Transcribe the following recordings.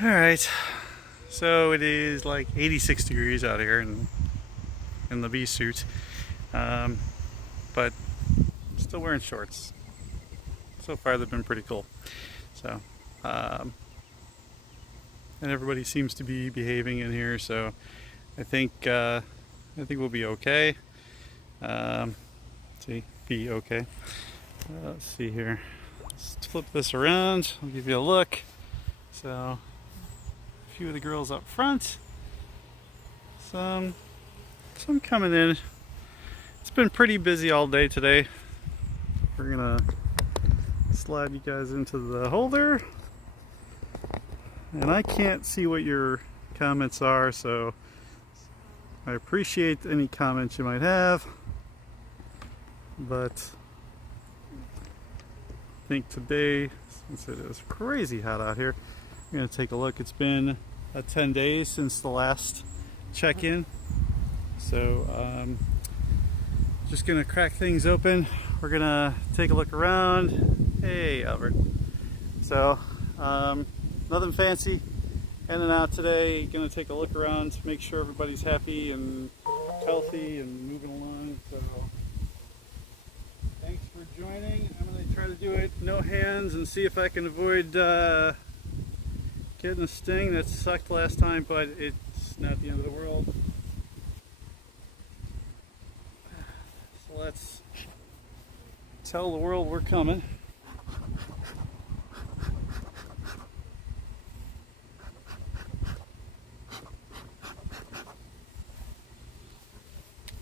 Alright, so it is like 86 degrees out here in the bee suit, but still wearing shorts. So far they've been pretty cool. So, and everybody seems to be behaving in here, so I think we'll be okay. Be okay. Let's see here. Let's flip this around. I'll give you a look. So, a few of the girls up front. Some coming in. It's been pretty busy all day today. We're gonna slide you guys into the holder. And I can't see what your comments are, so I appreciate any comments you might have. But I think today, since it is crazy hot out here, I'm going to take a look. It's been 10 days since the last check-in. So just going to crack things open. We're going to take a look around. Hey, Albert. So nothing fancy. In and out today. Going to take a look around to make sure everybody's happy and healthy and moving along. So thanks for joining. I'm going to try to do it no hands and see if I can avoid getting a sting. That sucked last time, but it's not the end of the world. So let's tell the world we're coming.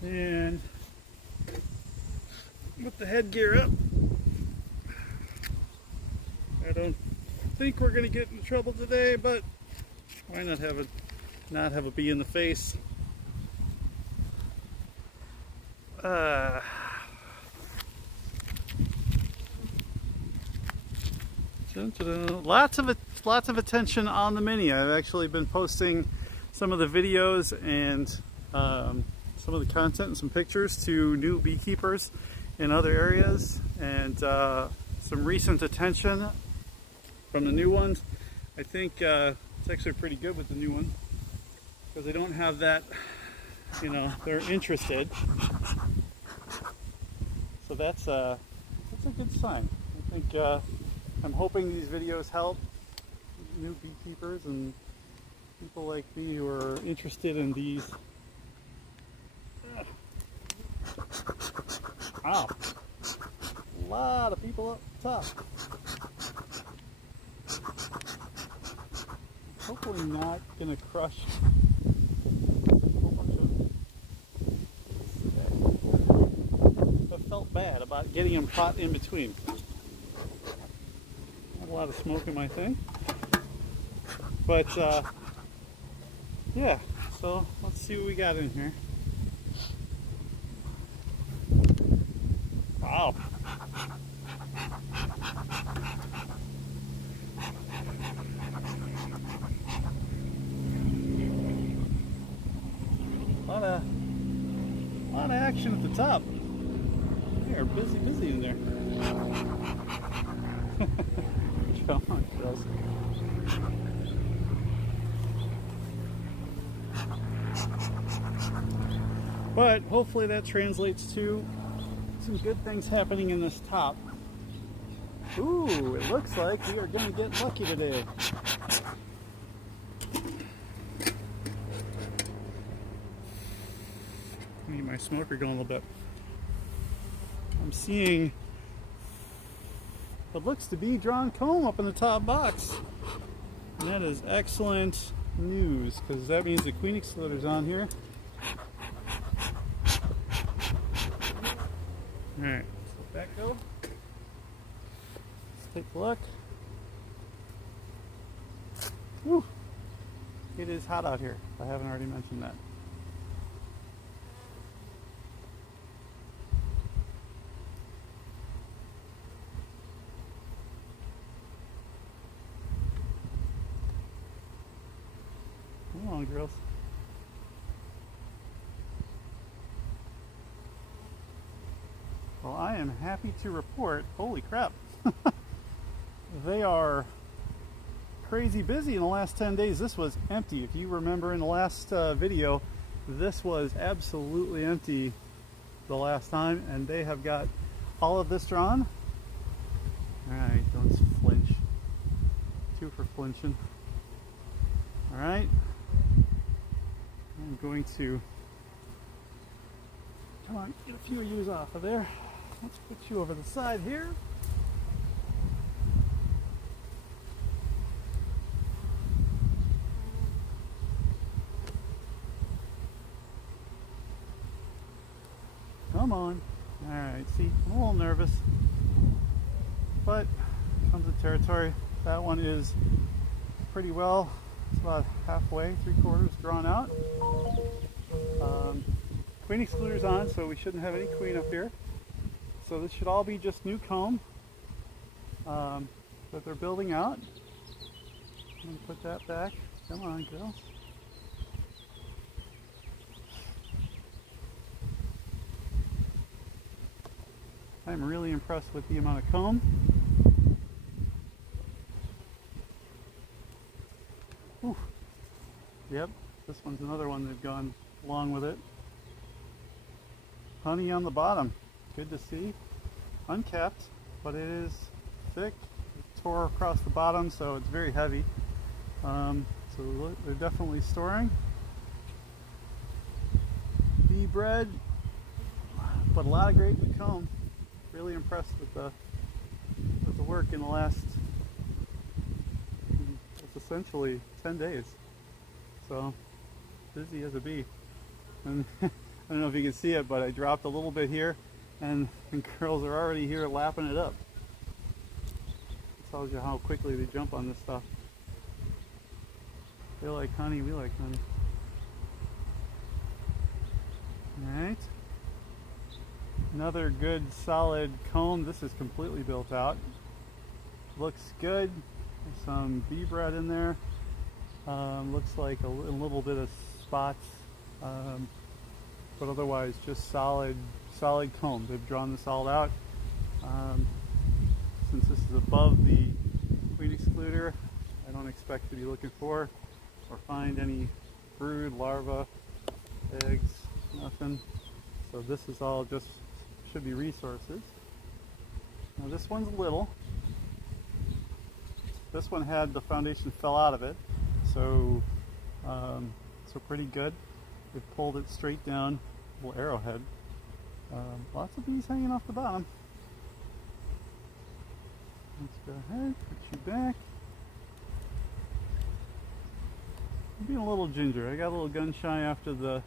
And with the headgear up, I don't think we're going to get in trouble today, but why not have a bee in the face? Lots of attention on the mini. I've actually been posting some of the videos and some of the content and some pictures to new beekeepers in other areas, and some recent attention from the new ones. I think it's actually pretty good with the new one because they don't have that, they're interested. So that's a good sign. I think I'm hoping these videos help new beekeepers and people like me who are interested in these. Wow, a lot of people up top. Hopefully not gonna crush a whole bunch of. I felt bad about getting them caught in between. Not a lot of smoke in my thing, but yeah. So let's see what we got in here. Wow. A lot of action at the top. They are busy in there. Come on, girls. But hopefully that translates to some good things happening in this top. Ooh, it looks like we are going to get lucky today. I need my smoker going a little bit. I'm seeing what looks to be drawn comb up in the top box. And that is excellent news, because that means the queen exploder's on here. Alright, let's let that go. Let's take a look. Woo! It is hot out here, if I haven't already mentioned that. Come on, girls. Well, I am happy to report, holy crap, they are crazy busy in the last 10 days. This was empty. If you remember in the last video, this was absolutely empty the last time, and they have got all of this drawn. Alright, don't flinch. 2 for flinching. Alright. I'm going to, come on, get a few of yous off of there. Let's put you over the side here. Come on. Alright, see, I'm a little nervous, but comes the territory. That one is pretty well, it's about halfway, 3/4 drawn out. Queen excluder's on, so we shouldn't have any queen up here. So this should all be just new comb that they're building out. Let me put that back. Come on, girls. I'm really impressed with the amount of comb. Whew. Yep, this one's another one they've gone along with it. Honey on the bottom, good to see. Uncapped, but it is thick. It tore across the bottom, so it's very heavy. So they're definitely storing. Bee bread, but a lot of great new comb. Really impressed with the work in the last, it's essentially 10 days. So busy as a bee. And I don't know if you can see it, but I dropped a little bit here, and girls are already here lapping it up. It tells you how quickly they jump on this stuff. They like honey, we like honey. Alright. Another good solid comb. This is completely built out. Looks good. There's some bee bread in there. Looks like a little bit of spots, but otherwise just solid comb. They've drawn this all out. Since this is above the queen excluder, I don't expect to be looking for or find any brood, larvae, eggs, nothing. So this is all just should be resources. Now this one's little. This one had the foundation fell out of it, so so pretty good. They've pulled it straight down, little arrowhead. Lots of bees hanging off the bottom. Let's go ahead, put you back. I'm being a little ginger. I got a little gun shy after the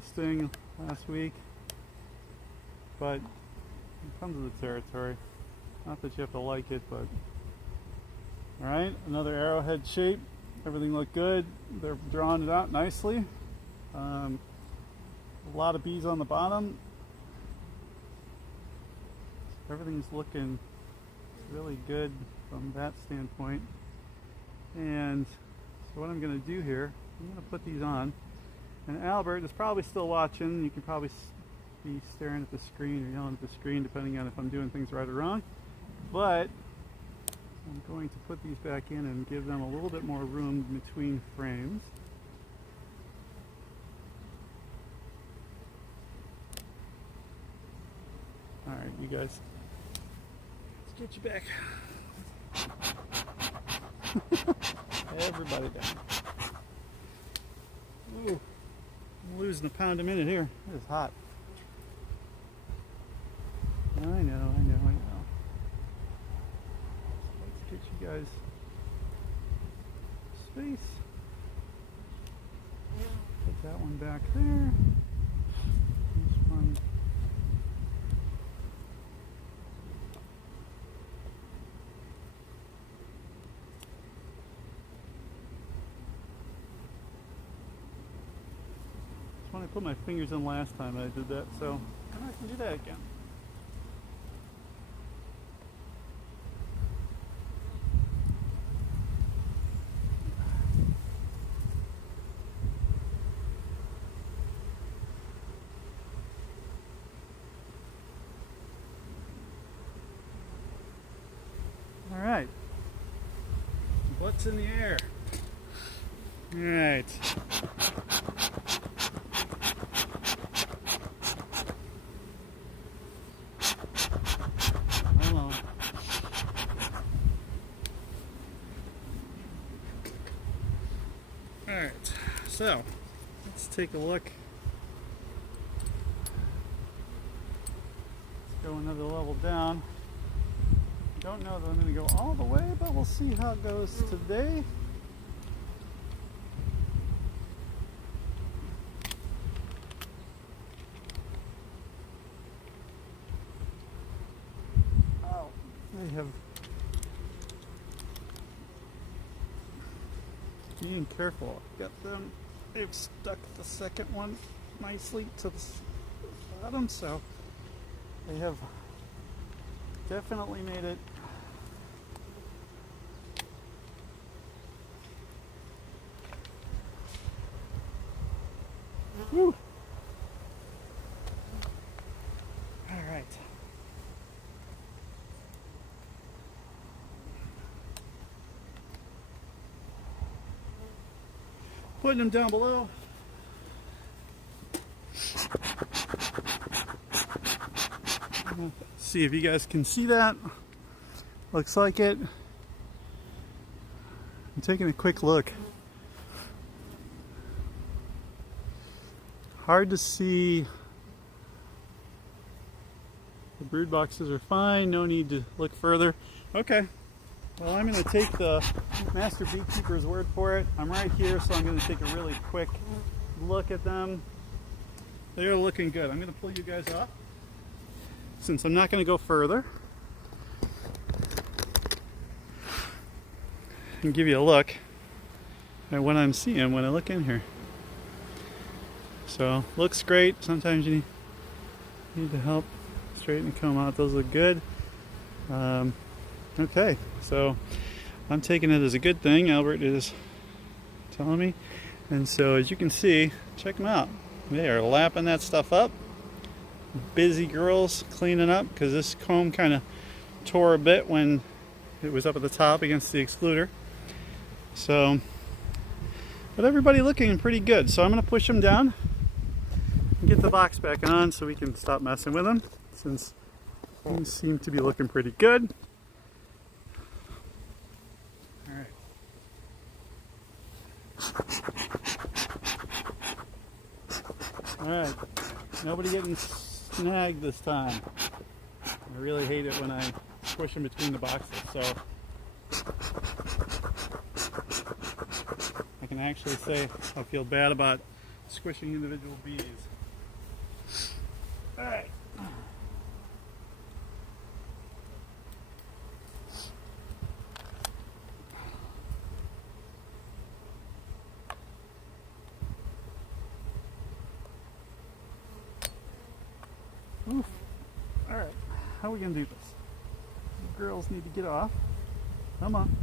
sting last week, but it comes with the territory. Not that you have to like it, but alright, another arrowhead shape. Everything looked good. They're drawing it out nicely. A lot of bees on the bottom. Everything's looking really good from that standpoint. And so what I'm going to do here, I'm going to put these on. And Albert is probably still watching. You can probably be staring at the screen or yelling at the screen depending on if I'm doing things right or wrong. But I'm going to put these back in and give them a little bit more room between frames. Alright, you guys, let's get you back. Everybody down. Ooh, I'm losing a pound a minute here. It is hot. I know. Let's get you guys space. Put that one back there. This one. When I put my fingers in last time I did that, so I'm not going to do that again. Alright, What's in the air? All right. Hold on. All right. So let's take a look. Let's go another level down. Don't know that I'm going to go all the way, but we'll see how it goes today. Oh, they have being careful. Got them. They've stuck the second one nicely to the bottom, so they have definitely made it. Woo. All right. Putting them down below. See if you guys can see that. Looks like it. I'm taking a quick look. Hard to see. The brood boxes are fine. No need to look further. Okay. Well, I'm going to take the master beekeeper's word for it. I'm right here, so I'm going to take a really quick look at them. They're looking good. I'm going to pull you guys off since I'm not going to go further and give you a look at what I'm seeing when I look in here. So, looks great. Sometimes you need to help straighten and comb out. Those look good. Okay, so I'm taking it as a good thing. Albert is telling me. And so, as you can see, check them out. They are lapping that stuff up. Busy girls cleaning up because this comb kind of tore a bit when it was up at the top against the excluder. So, but everybody looking pretty good. So I'm going to push them down and get the box back on so we can stop messing with them since things seem to be looking pretty good. All right. All right. Nobody getting snagged this time. I really hate it when I push them between the boxes. So I can actually say I feel bad about squishing individual bees. All right. Oof. All right. How are we gonna do this? The girls need to get off. Come on.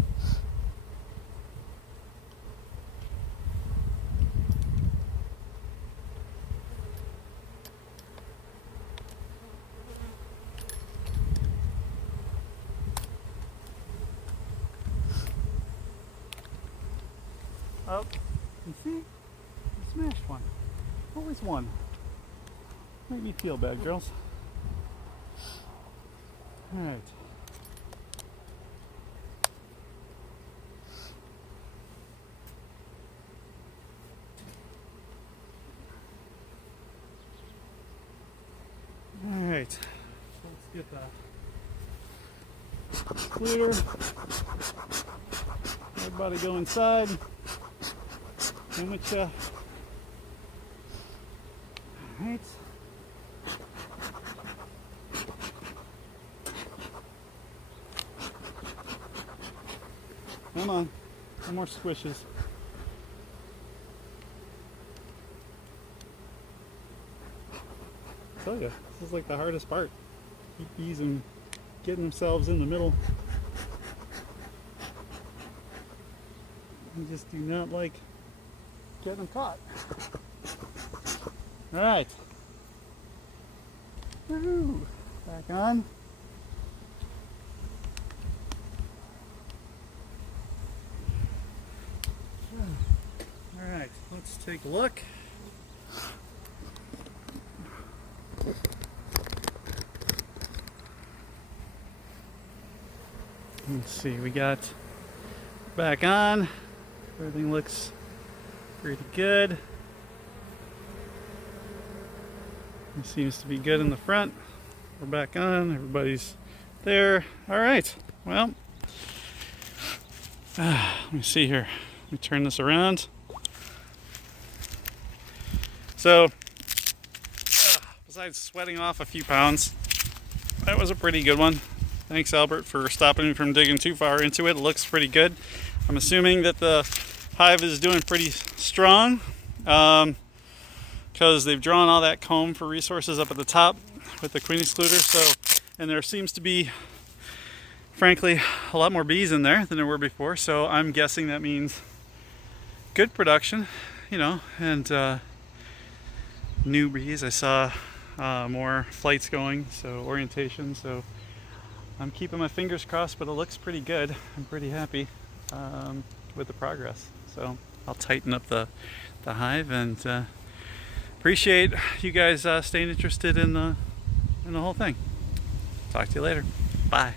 Oh, you see? You smashed one. Always one. Make me feel bad, girls. All right. All right. So let's get the excluder. Everybody go inside. In with you. All right. Come on, some more squishes. I tell you, this is like the hardest part. Keep bees and getting themselves in the middle. I just do not like getting them caught. All right. Woo-hoo. Back on. take a look. Let's see, we got back on. Everything looks pretty good. It seems to be good in the front. We're back on, everybody's there. All right, well, let me see here. Let me turn this around. So, besides sweating off a few pounds, that was a pretty good one. Thanks, Albert, for stopping me from digging too far into it. It looks pretty good. I'm assuming that the hive is doing pretty strong because they've drawn all that comb for resources up at the top with the queen excluder. So, and there seems to be, frankly, a lot more bees in there than there were before. So I'm guessing that means good production, you know, and new bees. I saw more flights going, so orientation. So I'm keeping my fingers crossed, but it looks pretty good. I'm pretty happy with the progress. So I'll tighten up the hive, and appreciate you guys staying interested in the whole thing. Talk to you later. Bye.